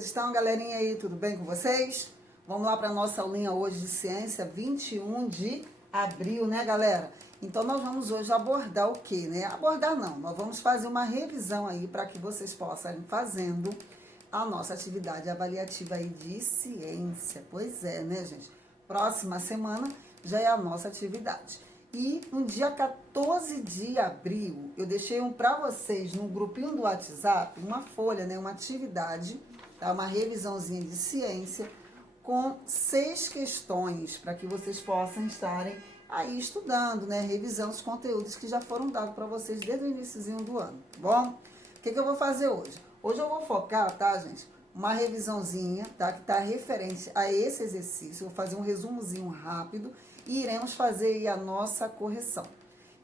vocês estão, galerinha aí? Tudo bem com vocês? Vamos lá para a nossa aulinha hoje de ciência, 21 de abril, né, galera? Então, nós vamos hoje abordar o quê, né? Abordar não, nós vamos fazer uma revisão aí para que vocês possam ir fazendo a nossa atividade avaliativa aí de ciência. Pois é, né, gente? Próxima semana já é a nossa atividade. E no dia 14 de abril, eu deixei para vocês no grupinho do WhatsApp uma folha, né, uma atividade, tá? Uma revisãozinha de ciência com 6 questões para que vocês possam estarem aí estudando, né, revisando os conteúdos que já foram dados para vocês desde o iniciozinho do ano, tá bom? O que eu vou fazer hoje? Hoje eu vou focar, tá, gente? Uma revisãozinha, tá? Que tá referente a esse exercício. Eu vou fazer um resumozinho rápido e iremos fazer aí a nossa correção.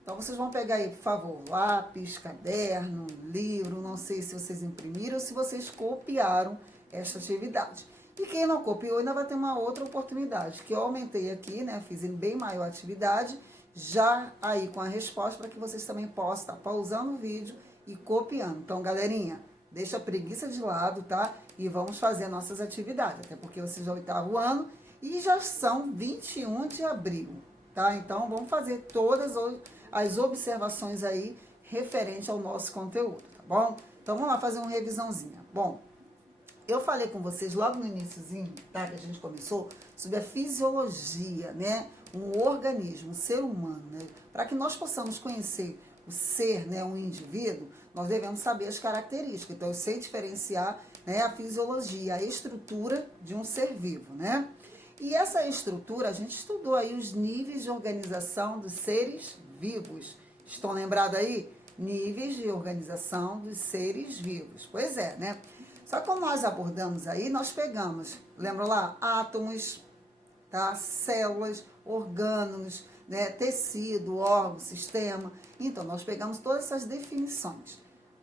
Então, vocês vão pegar aí, por favor, lápis, caderno, livro, não sei se vocês imprimiram ou se vocês copiaram esta atividade. E quem não copiou ainda vai ter uma outra oportunidade, que eu aumentei aqui, né? Fiz em bem maior a atividade, já aí com a resposta, para que vocês também possam estar pausando o vídeo e copiando. Então, galerinha, deixa a preguiça de lado, tá? E vamos fazer nossas atividades, até porque vocês já é o 8º ano e já são 21 de abril, tá? Então, vamos fazer todas as observações aí referente ao nosso conteúdo, tá bom? Então, vamos lá fazer uma revisãozinha. Bom, eu falei com vocês logo no iniciozinho, tá? Que a gente começou, sobre a fisiologia, né? Um organismo, um ser humano, né? Para que nós possamos conhecer o ser, né? Um indivíduo, nós devemos saber as características. Então, eu sei diferenciar, né, a fisiologia, a estrutura de um ser vivo, né? E essa estrutura, a gente estudou aí os níveis de organização dos seres vivos. Estão lembrados aí? Níveis de organização dos seres vivos. Pois é, né? Só que como nós abordamos aí, nós pegamos, lembra lá? Átomos, tá? Células, orgânulos, né? Tecido, órgão, sistema. Então, nós pegamos todas essas definições.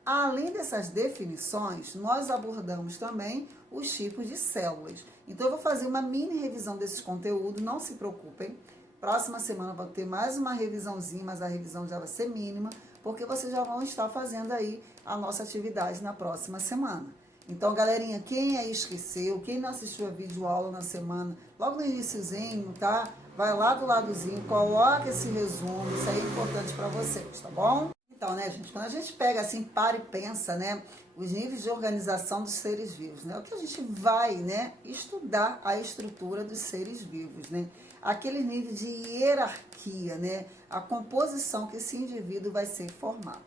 Além dessas definições, nós abordamos também os tipos de células. Então, eu vou fazer uma mini revisão desses conteúdos, não se preocupem. Próxima semana vai ter mais uma revisãozinha, mas a revisão já vai ser mínima, porque vocês já vão estar fazendo aí a nossa atividade na próxima semana. Então, galerinha, quem aí esqueceu, quem não assistiu a videoaula na semana, logo no iniciozinho, tá? Vai lá do ladozinho, coloca esse resumo, isso aí é importante para vocês, tá bom? Então, né, gente, quando a gente pega assim, para e pensa, né, os níveis de organização dos seres vivos, né, o que a gente vai, né, estudar a estrutura dos seres vivos, né, aquele nível de hierarquia, né, a composição que esse indivíduo vai ser formado,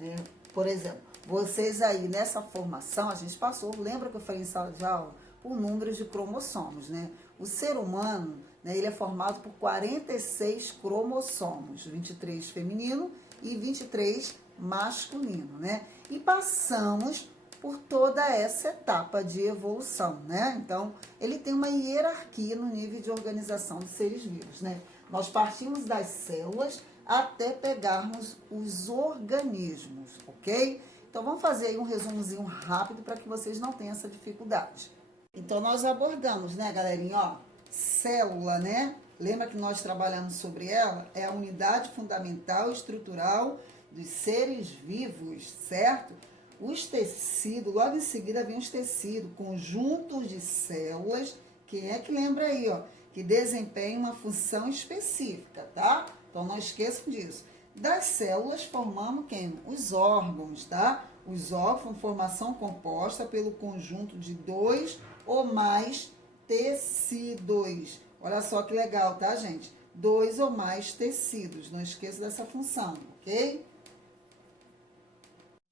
né. Por exemplo, vocês aí nessa formação, a gente passou, lembra que eu falei em sala de aula? Por números de cromossomos, né, o ser humano, né, ele é formado por 46 cromossomos, 23 feminino e 23 masculino, né? E passamos por toda essa etapa de evolução, né? Então, ele tem uma hierarquia no nível de organização dos seres vivos, né? Nós partimos das células até pegarmos os organismos, ok? Então, vamos fazer aí um resumozinho rápido para que vocês não tenham essa dificuldade. Então, nós abordamos, né, galerinha, ó, célula, né? Lembra que nós trabalhamos sobre ela? É a unidade fundamental estrutural dos seres vivos, certo? Os tecidos, logo em seguida vem os tecidos, conjuntos de células, quem é que lembra aí, ó? Que desempenham uma função específica, tá? Então, não esqueçam disso. Das células formamos quem? Os órgãos, tá? Os órgãos são formação composta pelo conjunto de 2 ou mais tecidos. Olha só que legal, tá, gente? 2 ou mais tecidos. Não esqueça dessa função, ok?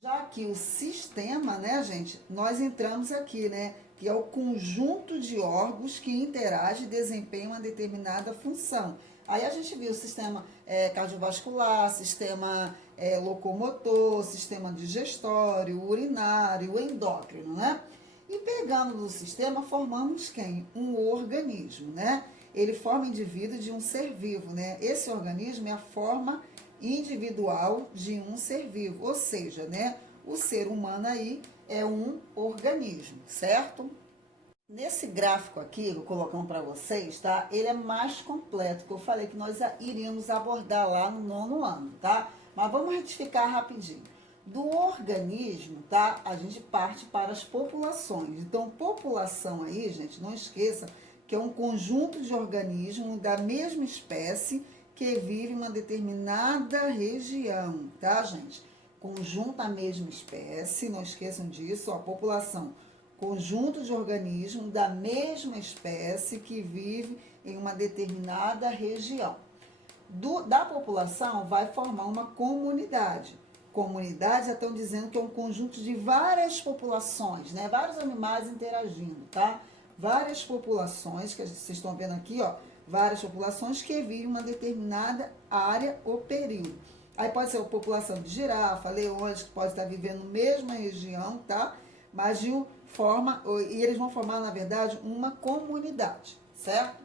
Já que o sistema, né, gente, nós entramos aqui, né? Que é o conjunto de órgãos que interagem e desempenham uma determinada função. Aí a gente viu o sistema cardiovascular, sistema locomotor, sistema digestório, urinário, endócrino, né? E pegando do sistema, formamos quem? Um organismo, né? Ele forma indivíduo de um ser vivo, né? Esse organismo é a forma individual de um ser vivo, ou seja, né? O ser humano aí é um organismo, certo? Nesse gráfico aqui, eu vou colocando para vocês, tá? Ele é mais completo, que eu falei que nós iríamos abordar lá no 9º ano, tá? Mas vamos retificar rapidinho. Do organismo, tá? A gente parte para as populações. Então, população aí, gente, não esqueça que é um conjunto de organismos da mesma espécie que vive em uma determinada região, tá, gente? Conjunto da mesma espécie, não esqueçam disso, ó, população. Conjunto de organismos da mesma espécie que vive em uma determinada região. Da população vai formar uma comunidade. Comunidades já estão dizendo que é um conjunto de várias populações, né? Vários animais interagindo, tá? Várias populações, que vocês estão vendo aqui, ó, várias populações que vivem em uma determinada área ou período. Aí pode ser a população de girafa, leões, que pode estar vivendo na mesma região, tá? Mas e eles vão formar, na verdade, uma comunidade, certo?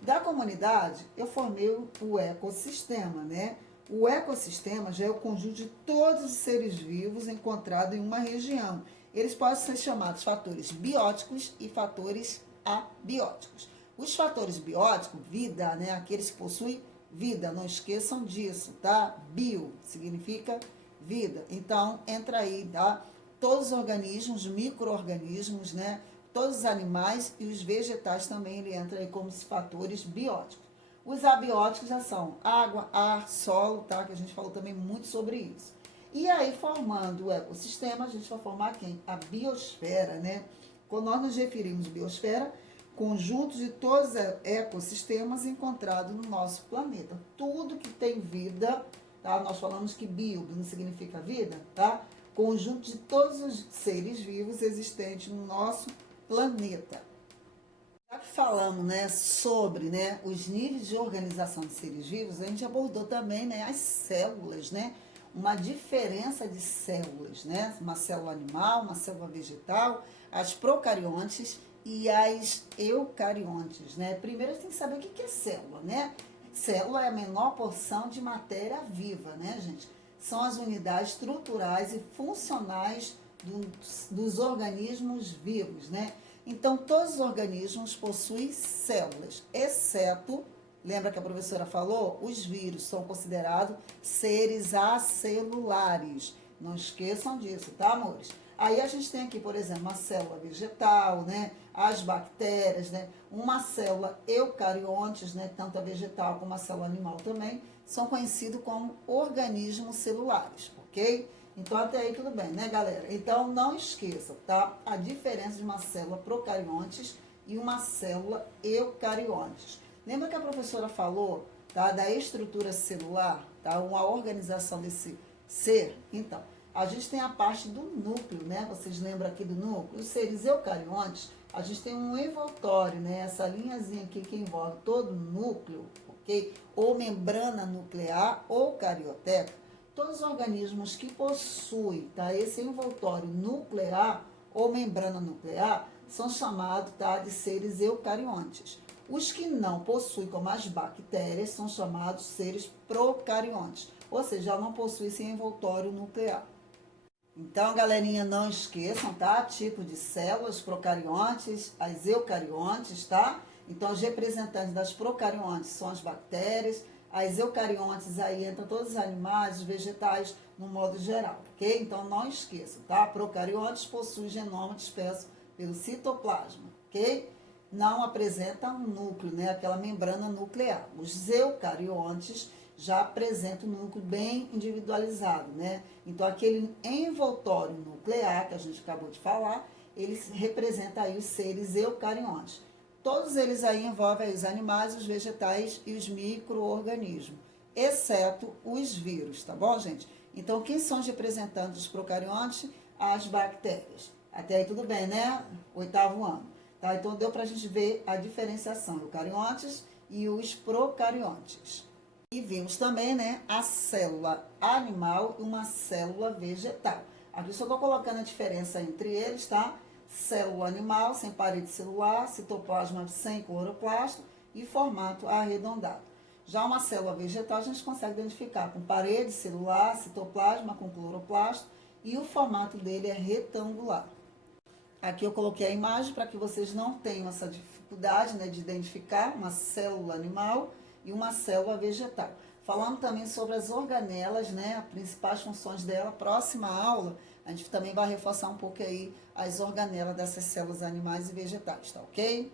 Da comunidade, eu formei o ecossistema, né? O ecossistema já é o conjunto de todos os seres vivos encontrados em uma região. Eles podem ser chamados fatores bióticos e fatores abióticos. Os fatores bióticos, vida, né? Aqueles que possuem vida, não esqueçam disso, tá? Bio significa vida. Então, entra aí, tá? Todos os organismos, micro-organismos, né? Todos os animais e os vegetais também, ele entra aí como fatores bióticos. Os abióticos já são água, ar, solo, tá? Que a gente falou também muito sobre isso. E aí, formando o ecossistema, a gente vai formar quem? A biosfera, né? Quando nós nos referimos à biosfera, conjunto de todos os ecossistemas encontrados no nosso planeta. Tudo que tem vida, tá? Nós falamos que bio não significa vida, tá? Conjunto de todos os seres vivos existentes no nosso planeta. Já que falamos, né, sobre, né, os níveis de organização de seres vivos, a gente abordou também, né, as células, né, uma diferença de células, né, uma célula animal, uma célula vegetal, as procariontes e as eucariontes, né. Primeiro a gente tem que saber o que é célula, né. Célula é a menor porção de matéria viva, né, gente. São as unidades estruturais e funcionais dos organismos vivos, né? Então, todos os organismos possuem células, exceto, lembra que a professora falou? Os vírus são considerados seres acelulares. Não esqueçam disso, tá, amores? Aí a gente tem aqui, por exemplo, uma célula vegetal, né? As bactérias, né? Uma célula eucariontes, né? Tanto a vegetal como a célula animal também, são conhecidos como organismos celulares, ok? Então, até aí tudo bem, né, galera? Então, não esqueça, tá? A diferença de uma célula procariontes e uma célula eucariontes. Lembra que a professora falou, tá? Da estrutura celular, tá? Uma organização desse ser? Então, a gente tem a parte do núcleo, né? Vocês lembram aqui do núcleo? Os seres eucariontes, a gente tem um envoltório, né? Essa linhazinha aqui que envolve todo o núcleo, ok? Ou membrana nuclear ou carioteca. Todos os organismos que possuem, tá, esse envoltório nuclear ou membrana nuclear são chamados, tá, de seres eucariontes. Os que não possuem, como as bactérias, são chamados seres procariontes, ou seja, não possuem esse envoltório nuclear. Então, galerinha, não esqueçam, tá? Tipo de células, procariontes, as eucariontes, tá? Então, os representantes das procariontes são as bactérias, as eucariontes aí entram todos os animais, os vegetais, no modo geral, ok? Então, não esqueçam, tá? Procariontes possuem genoma disperso pelo citoplasma, ok? Não apresentam um núcleo, né? Aquela membrana nuclear. Os eucariontes já apresentam um núcleo bem individualizado, né? Então, aquele envoltório nuclear que a gente acabou de falar, eles representam aí os seres eucariontes. Todos eles aí envolvem os animais, os vegetais e os micro-organismos, exceto os vírus, tá bom, gente? Então, quem são os representantes dos procariontes? As bactérias. Até aí tudo bem, né? 8º ano. Tá? Então, deu pra gente ver a diferenciação, eucariontes e os procariontes. E vimos também, né, a célula animal e uma célula vegetal. Aqui só estou colocando a diferença entre eles, tá? Célula animal sem parede celular, citoplasma sem cloroplasto e formato arredondado. Já uma célula vegetal a gente consegue identificar com parede celular, citoplasma com cloroplasto e o formato dele é retangular. Aqui eu coloquei a imagem para que vocês não tenham essa dificuldade, né, de identificar uma célula animal e uma célula vegetal. Falando também sobre as organelas, né? As principais funções dela. Próxima aula, a gente também vai reforçar um pouco aí as organelas dessas células animais e vegetais, tá ok?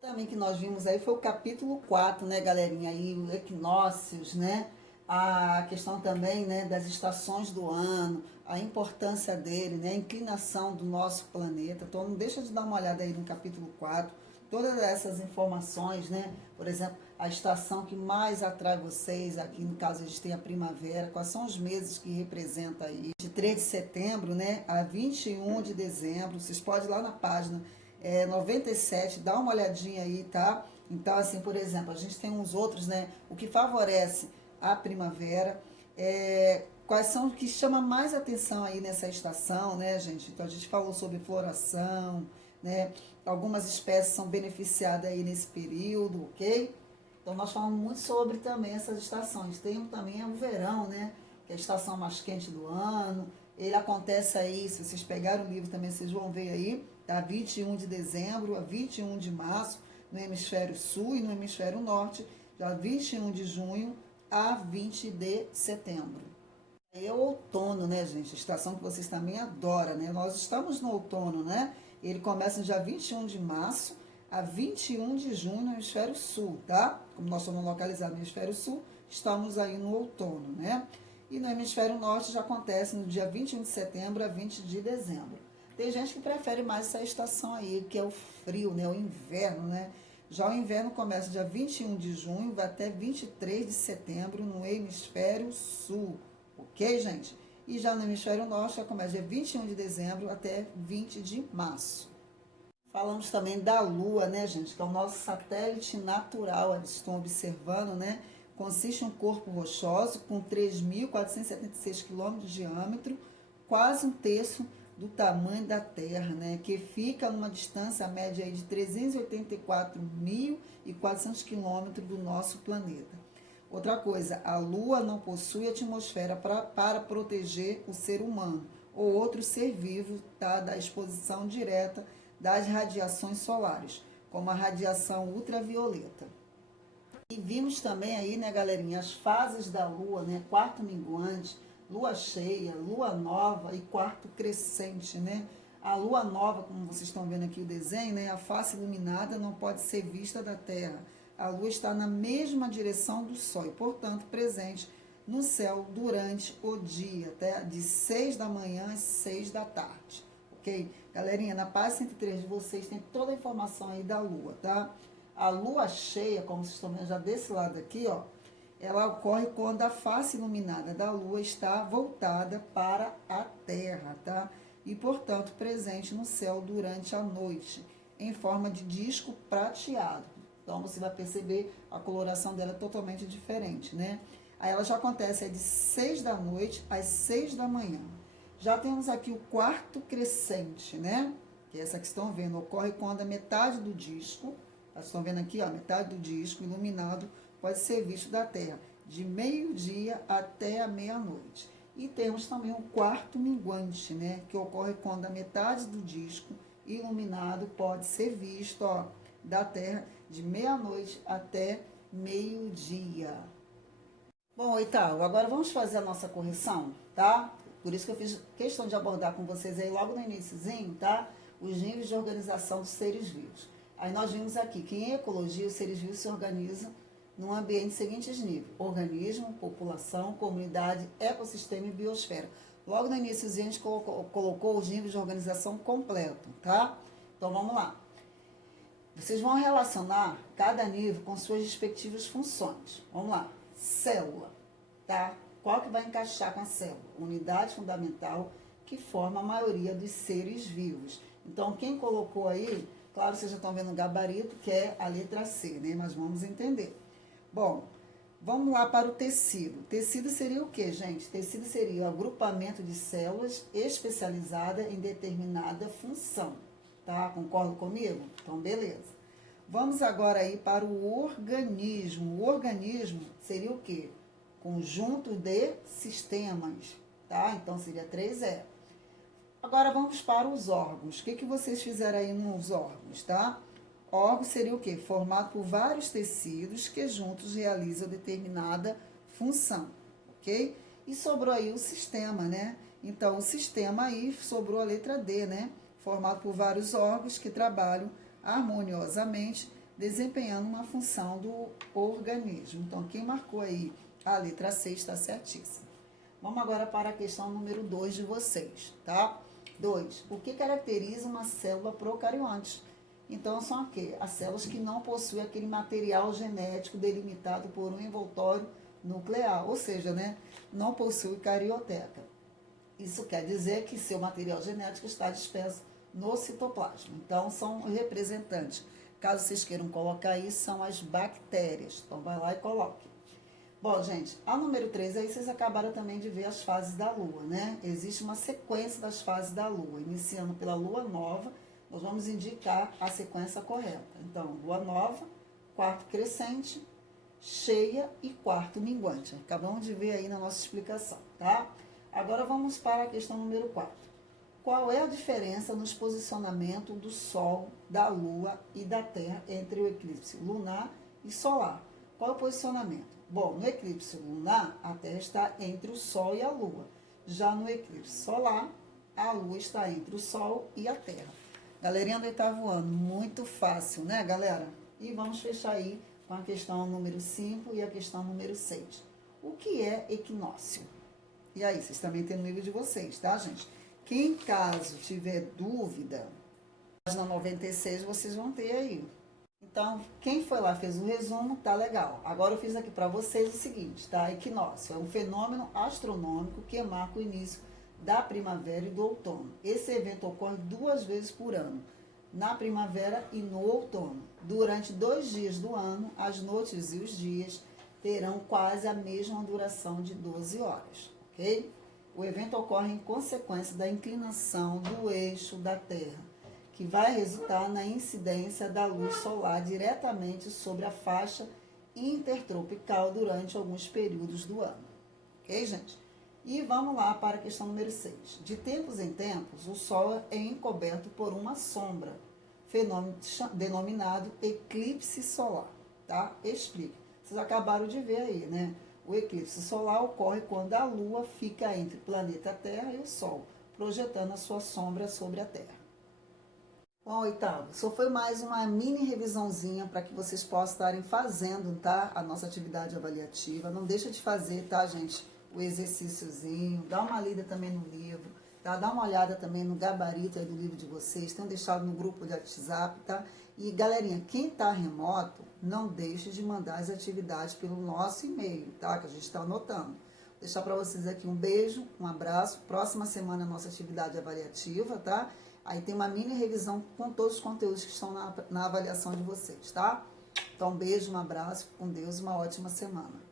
Também que nós vimos aí foi o capítulo 4, né, galerinha? Aí, o equinócios, né? A questão também, né, das estações do ano, a importância dele, né, a inclinação do nosso planeta. Então, não deixa de dar uma olhada aí no capítulo 4. Todas essas informações, né? Por exemplo, a estação que mais atrai vocês, aqui no caso a gente tem a primavera, quais são os meses que representa aí? De 3 de setembro, né, a 21 de dezembro. Vocês podem ir lá na página 97, dá uma olhadinha aí, tá? Então, assim, por exemplo, a gente tem uns outros, né? O que favorece a primavera, quais são os que chama mais atenção aí nessa estação, né, gente? Então, a gente falou sobre floração, né? Algumas espécies são beneficiadas aí nesse período, ok? Então, nós falamos muito sobre também essas estações. Tem também o verão, né? Que é a estação mais quente do ano. Ele acontece aí, se vocês pegarem o livro também, vocês vão ver aí, tá? 21 de dezembro a 21 de março, no hemisfério sul e no hemisfério norte, já 21 de junho a 20 de setembro. Aí é o outono, né, gente? A estação que vocês também adoram, né? Nós estamos no outono, né? Ele começa no dia 21 de março a 21 de junho no hemisfério sul, tá? Como nós estamos localizados no hemisfério sul, estamos aí no outono, né? E no hemisfério norte já acontece no dia 21 de setembro a 20 de dezembro. Tem gente que prefere mais essa estação aí, que é o frio, né? O inverno, né? Já o inverno começa dia 21 de junho, vai até 23 de setembro no hemisfério sul, ok, gente? E já no hemisfério norte, já começa dia 21 de dezembro até 20 de março. Falamos também da Lua, né, gente? Que é o nosso satélite natural, eles estão observando, né? Consiste em um corpo rochoso com 3.476 quilômetros de diâmetro, quase um terço do tamanho da Terra, né? Que fica numa distância média aí de 384.400 quilômetros do nosso planeta. Outra coisa, a Lua não possui atmosfera para proteger o ser humano ou outro ser vivo, tá, da exposição direta das radiações solares, como a radiação ultravioleta. E vimos também aí, né, galerinha, as fases da Lua, né, quarto minguante, Lua cheia, Lua nova e quarto crescente, né? A Lua nova, como vocês estão vendo aqui o desenho, né, a face iluminada não pode ser vista da Terra. A Lua está na mesma direção do Sol e, portanto, presente no céu durante o dia, até de 6 da manhã às 6 da tarde, ok? Galerinha, na página 103 de vocês tem toda a informação aí da Lua, tá? A Lua cheia, como vocês estão vendo já desse lado aqui, ó, ela ocorre quando a face iluminada da Lua está voltada para a Terra, tá? E, portanto, presente no céu durante a noite, em forma de disco prateado. Então, você vai perceber a coloração dela é totalmente diferente, né? Aí ela já acontece de 6 da noite às 6 da manhã. Já temos aqui o quarto crescente, né? Que é essa que estão vendo, ocorre quando a metade do disco, vocês estão vendo aqui, ó, metade do disco iluminado pode ser visto da Terra, de meio-dia até a meia-noite. E temos também o quarto minguante, né? Que ocorre quando a metade do disco iluminado pode ser visto, ó, da Terra, de meia-noite até meio-dia. Bom, Oitavo, agora vamos fazer a nossa correção, tá? Por isso que eu fiz questão de abordar com vocês aí logo no iniciozinho, tá? Os níveis de organização dos seres vivos. Aí nós vimos aqui que em ecologia os seres vivos se organizam num ambiente seguintes níveis: organismo, população, comunidade, ecossistema e biosfera. Logo no iniciozinho a gente colocou os níveis de organização completo, tá? Então vamos lá. Vocês vão relacionar cada nível com suas respectivas funções. Vamos lá. Célula, tá? Qual que vai encaixar com a célula? Unidade fundamental que forma a maioria dos seres vivos. Então, quem colocou aí, claro, vocês já estão vendo o gabarito, que é a letra C, né? Mas vamos entender. Bom, vamos lá para o tecido. Tecido seria o quê, gente? Tecido seria o agrupamento de células especializadas em determinada função, tá? Concorda comigo? Então, beleza. Vamos agora aí para o organismo. O organismo seria o quê? Conjunto de sistemas, tá? Então, seria 3E. Agora, vamos para os órgãos. O que vocês fizeram aí nos órgãos, tá? Órgão seria o quê? Formado por vários tecidos que juntos realizam determinada função, ok? E sobrou aí o sistema, né? Então, o sistema aí sobrou a letra D, né? Formado por vários órgãos que trabalham harmoniosamente, desempenhando uma função do organismo. Então, quem marcou aí a letra C está certíssimo. Vamos agora para a questão número 2 de vocês, tá? 2. O que caracteriza uma célula procarionte? Então, são o quê? As células que não possuem aquele material genético delimitado por um envoltório nuclear, ou seja, né, não possui carioteca. Isso quer dizer que seu material genético está disperso no citoplasma. Então, são representantes. Caso vocês queiram colocar isso, são as bactérias. Então, vai lá e coloque. Bom, gente, a número 3, aí vocês acabaram também de ver as fases da Lua, né? Existe uma sequência das fases da Lua. Iniciando pela Lua Nova, nós vamos indicar a sequência correta. Então, Lua Nova, quarto crescente, cheia e quarto minguante. Acabamos de ver aí na nossa explicação, tá? Agora vamos para a questão número 4. Qual é a diferença nos posicionamentos do Sol, da Lua e da Terra entre o eclipse lunar e solar? Qual é o posicionamento? Bom, no eclipse lunar, a Terra está entre o Sol e a Lua. Já no eclipse solar, a Lua está entre o Sol e a Terra. Galerinha do 8º ano, muito fácil, né, galera? E vamos fechar aí com a questão número 5 e a questão número 6. O que é equinócio? E aí, vocês também têm no livro de vocês, tá, gente? Quem, caso tiver dúvida, na 96 vocês vão ter aí. Então, quem foi lá fez o resumo, tá legal. Agora eu fiz aqui para vocês o seguinte, tá? Equinócio é um fenômeno astronômico que marca o início da primavera e do outono. Esse evento ocorre 2 vezes por ano, na primavera e no outono. Durante 2 dias do ano, as noites e os dias terão quase a mesma duração de 12 horas, ok? O evento ocorre em consequência da inclinação do eixo da Terra, que vai resultar na incidência da luz solar diretamente sobre a faixa intertropical durante alguns períodos do ano. Ok, gente? E vamos lá para a questão número 6. De tempos em tempos, o Sol é encoberto por uma sombra, fenômeno denominado eclipse solar, tá? Explica. Vocês acabaram de ver aí, né? O eclipse solar ocorre quando a Lua fica entre o planeta Terra e o Sol, projetando a sua sombra sobre a Terra. Bom, 8º, só foi mais uma mini revisãozinha para que vocês possam estarem fazendo, tá? A nossa atividade avaliativa. Não deixa de fazer, tá, gente? O exercíciozinho, dá uma lida também no livro, tá? Dá uma olhada também no gabarito aí do livro de vocês, tenham deixado no grupo de WhatsApp, tá? E, galerinha, quem tá remoto, não deixe de mandar as atividades pelo nosso e-mail, tá? Que a gente está anotando. Vou deixar para vocês aqui um beijo, um abraço. Próxima semana a nossa atividade avaliativa, tá? Aí tem uma mini revisão com todos os conteúdos que estão na avaliação de vocês, tá? Então, um beijo, um abraço, com Deus, uma ótima semana.